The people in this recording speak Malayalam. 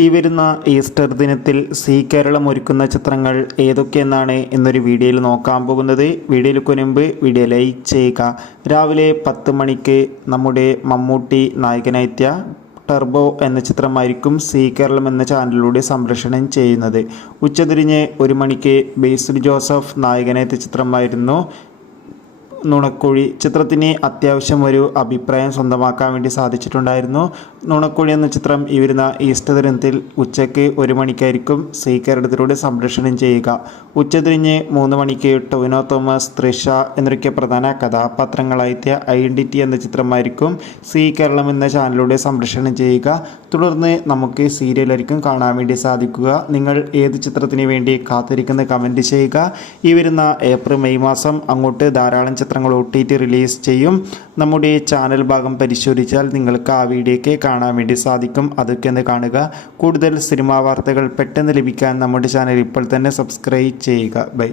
ഈ വരുന്ന ഈസ്റ്റർ ദിനത്തിൽ സീ കേരളം ഒരുക്കുന്ന ചിത്രങ്ങൾ ഏതൊക്കെയെന്നാണ് ഇന്നൊരു വീഡിയോയിൽ നോക്കാൻ പോകുന്നത്. വീഡിയോയിലേക്ക് മുൻപ് വീഡിയോ ലൈക്ക് ചെയ്യുക. രാവിലെ 10 മണിക്ക് നമ്മുടെ മമ്മൂട്ടി നായകനായെത്തിയ ടർബോ എന്ന ചിത്രമായിരിക്കും സീ കേരളം എന്ന ചാനലിലൂടെ സംപ്രേഷണം ചെയ്യുന്നത്. ഉച്ചതിരിഞ്ഞ് 1 മണിക്ക് ബേസിൽ ജോസഫ് നായകനായെത്തിയ ചിത്രമായിരുന്നു നുണക്കുഴി. ചിത്രത്തിന് അത്യാവശ്യം ഒരു അഭിപ്രായം സ്വന്തമാക്കാൻ വേണ്ടി സാധിച്ചിട്ടുണ്ടായിരുന്നു. നുണക്കുഴി എന്ന ചിത്രം ഈ വരുന്ന ഈസ്റ്റർ ദിനത്തിൽ ഉച്ചയ്ക്ക് 1 മണിക്കായിരിക്കും സീ കേരളത്തിലൂടെ സംപ്രേഷണം ചെയ്യുക. ഉച്ചതിരിഞ്ഞ് 3 മണിക്ക് ടൊവിനോ തോമസ്, തൃഷ എന്നൊക്കെ പ്രധാന കഥാപാത്രങ്ങളായെത്തിയ ഐഡൻറ്റിറ്റി എന്ന ചിത്രമായിരിക്കും സീ കേരളം എന്ന ചാനലിലൂടെ സംപ്രേഷണം ചെയ്യുക. തുടർന്ന് നമുക്ക് സീരിയലായിരിക്കും കാണാൻ വേണ്ടി സാധിക്കുക. നിങ്ങൾ ഏത് ചിത്രത്തിന് വേണ്ടി കാത്തിരിക്കുന്ന കമൻറ്റ് ചെയ്യുക. ഈ വരുന്ന ഏപ്രിൽ മെയ് മാസം അങ്ങോട്ട് ധാരാളം ചിത്രങ്ങൾ OTT റിലീസ് ചെയ്യും. നമ്മുടെ ചാനൽ ഭാഗം പരിശോധിച്ചാൽ നിങ്ങൾക്ക് ആ വീഡിയോയ്ക്ക് കാണാൻ വേണ്ടി സാധിക്കും. അതൊക്കെ ഒന്ന് കാണുക. കൂടുതൽ സിനിമാ വാർത്തകൾ പെട്ടെന്ന് ലഭിക്കാൻ നമ്മുടെ ചാനൽ ഇപ്പോൾ തന്നെ സബ്സ്ക്രൈബ് ചെയ്യുക. ബൈ.